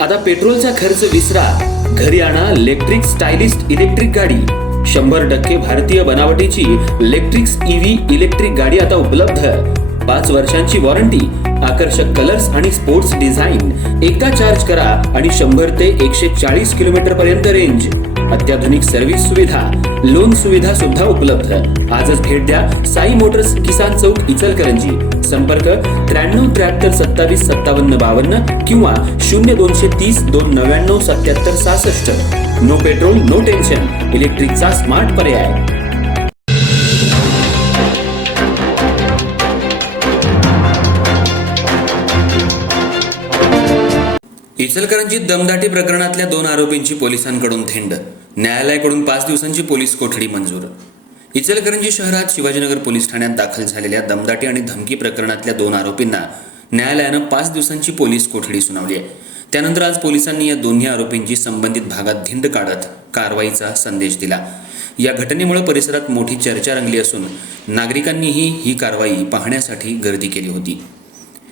आता पेट्रोलचा खर्च विसरा, घरी आणा इलेक्ट्रिक स्टायलिस्ट इलेक्ट्रिक गाडी। 100% भारतीय बनावटीची इलेक्ट्रिक्स ईव्ही इलेक्ट्रिक गाडी आता उपलब्ध। 5 वर्षांची वॉरंटी, आकर्षक कलर्स आणि स्पोर्ट्स डिझाइन। एकदा चार्ज करा आणि 100 ते 140 किलोमीटर पर्यंत रेंज। अत्याधुनिक सर्व्हिस सुविधा, लोन सुविधा सुद्धा उपलब्ध। आजच भेट द्या साई मोटर्स, किसान चौक, इचलकरंजी। संपर्क 93 73 27 57 52 किंवा 0230 299 77 66। नो पेट्रोल नो टेन्शन, इलेक्ट्रिकचा स्मार्ट पर्याय। इचलकरंजीत दमदाटी प्रकरणातल्या 2 आरोपींची पोलिसांकडून धेंड, न्यायालयाकडून 5 दिवसांची पोलीस कोठडी मंजूर। इचलकरंजी शहरात शिवाजीनगर पोलीस ठाण्यात दाखल झालेल्या दमदाटी आणि धमकी प्रकरणातल्या 2 आरोपींना न्यायालयानं 5 दिवसांची पोलीस कोठडी सुनावली आहे। त्यानंतर आज पोलिसांनी या दोन्ही आरोपींची संबंधित भागात धिंड काढत कारवाईचा संदेश दिला। या घटनेमुळे परिसरात मोठी चर्चा रंगली असून नागरिकांनीही ही कारवाई पाहण्यासाठी गर्दी केली होती।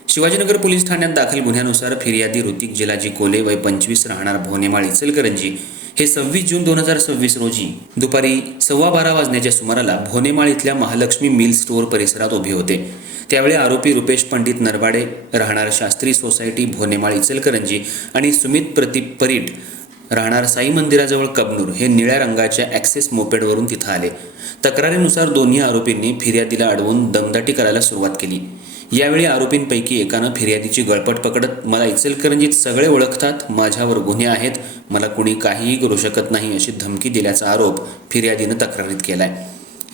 शिवाजीनगर पोलीस ठाण्यात दाखल गुन्ह्यानुसार फिर्यादी ऋतिक जिलाजी कोले, वय 25, राहणार भोनेमाळ, इचलकरंजी, हे 26 जून 2026 रोजी दुपारी 12:15 वाजण्याच्या सुमाराला भोनेमाळ इथल्या महालक्ष्मी मिल स्टोअर परिसरात उभे होते। त्यावेळी आरोपी रुपेश पंडित नरवाडे, राहणार शास्त्री सोसायटी, भोनेमाळ, इचलकरंजी, आणि सुमित प्रतीप परीट, राहणार साई मंदिराजवळ कबनूर, हे निळ्या रंगाच्या ॲक्सेस मोपेडवरून तिथं आले। तक्रारीनुसार दोन्ही आरोपींनी फिर्यादीला अडवून दमदाटी करायला सुरुवात केली। यावेळी आरोपींपैकी एकानं फिर्यादीची गळपट पकडत, मला इचलकरंजीत सगळे ओळखतात, माझ्यावर गुन्हे आहेत, मला कुणी काहीही करू शकत नाही, अशी धमकी दिल्याचा आरोप फिर्यादीनं तक्रारीत केलाय।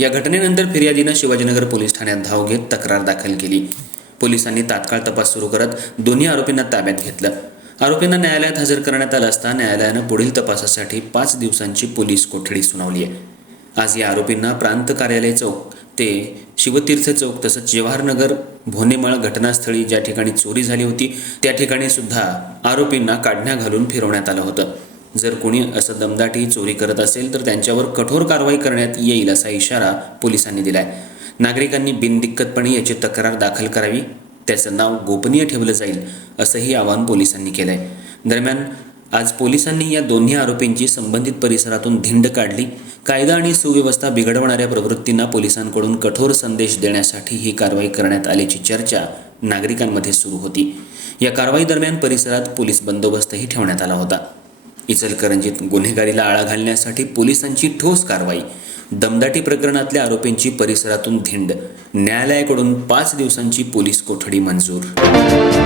या घटनेनंतर फिर्यादीनं शिवाजीनगर पोलीस ठाण्यात धाव घेत तक्रार दाखल केली। पोलिसांनी तात्काळ तपास सुरू करत दोन्ही आरोपींना ताब्यात घेतलं। आरोपींना न्यायालयात हजर करण्यात आलं असता न्यायालयानं पुढील तपासासाठी 5 दिवसांची पोलीस कोठडी सुनावली आहे। आज या आरोपींना प्रांत कार्यालय चौक ते शिवतीर्थ चौक तसंच जवाहरनगर भोनेमाळ घटनास्थळी ज्या ठिकाणी चोरी झाली होती त्या ठिकाणी सुद्धा आरोपींना काढण्या घालून फिरवण्यात आलं होतं। जर कोणी असं दमदाटी चोरी करत असेल तर त्यांच्यावर कठोर कारवाई करण्यात येईल असा इशारा पोलिसांनी दिलाय। नागरिकांनी बिनदिक्कतपणे याची तक्रार दाखल करावी, त्याचं नाव गोपनीय ठेवलं जाईल असंही आवाहन पोलिसांनी केलंय। दरम्यान आज पोलिसांनी या दोन्ही आरोपींची संबंधित परिसरातून धिंड काढली। कायदा आणि सुव्यवस्था बिघडवणाऱ्या प्रवृत्तींना पोलिसांकडून कठोर संदेश देण्यासाठी ही कारवाई करण्यात आल्याची चर्चा नागरिकांमध्ये सुरू होती। या कारवाई दरम्यान परिसरात पोलीस बंदोबस्तही ठेवण्यात आला होता। इचलकरंजीत गुन्हेगारीला आळा घालण्यासाठी पोलिसांची ठोस कारवाई, दमदाटी प्रकरणातल्या आरोपींची परिसरातून धिंड, न्यायालयाकडून 5 दिवसांची पोलीस कोठडी मंजूर।